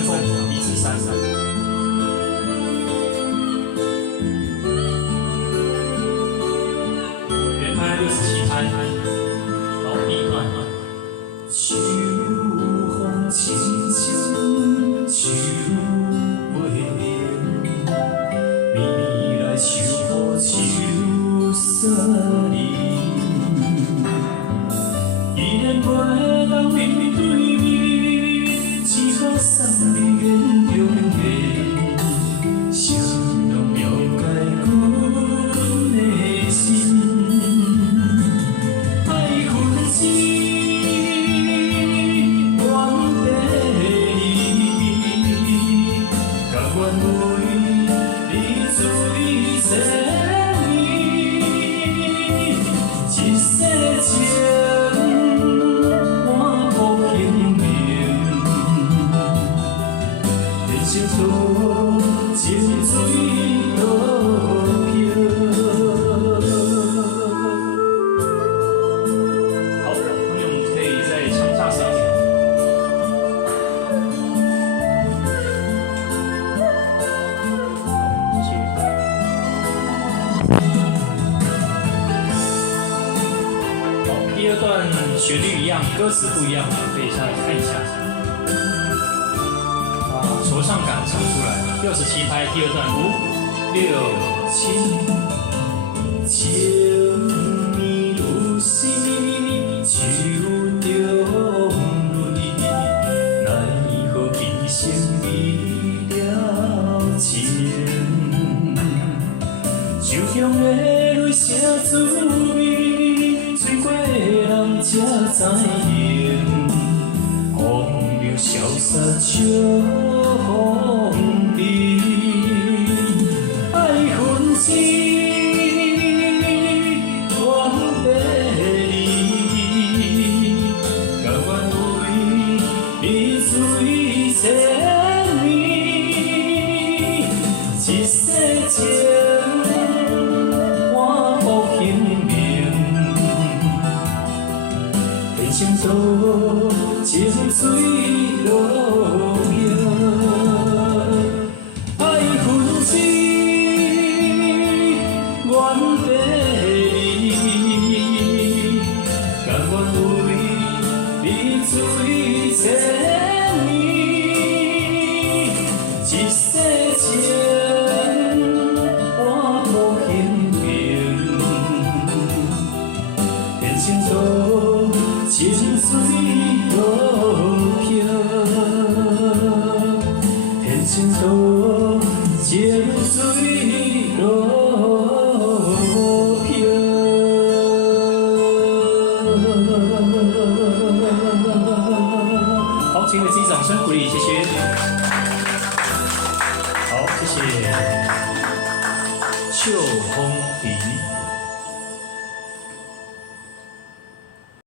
三凤，一至三。原拍67拍，好，B段。秋风轻轻，秋袂凉，绵来秋雨秋伞里，依然袂当面对面，只好送你远中的，谁拢了解阮的心，爱恨情。第二段旋律一样，歌词不一样，可以下来看一下。惆怅感唱出来。67拍，第二段5、6、7。情绵如丝，手中泪，奈何今生离了情？手中的泪啥滋味？醉过的人才知影，风流潇洒笑风里，爱恨情远别离，甘愿为你醉千年，一世情。情途情水落飘，爱恨情远别离，甘愿为你醉千年，一世情换无幸名，天情途。情水落飘，天情途，情水落飘。好，请为自己掌声鼓励，谢谢。好，谢谢。秋风起。